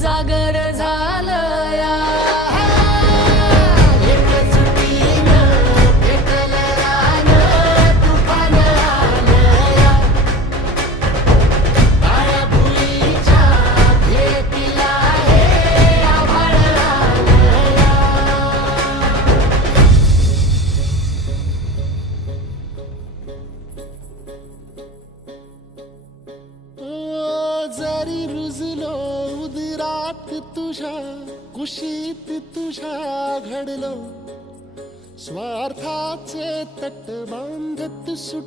जागर झालया जरी रुजलो उदरात तुझ्या कुशीत तुझ्या घडलो स्वार्थाचे तट बांधत सुट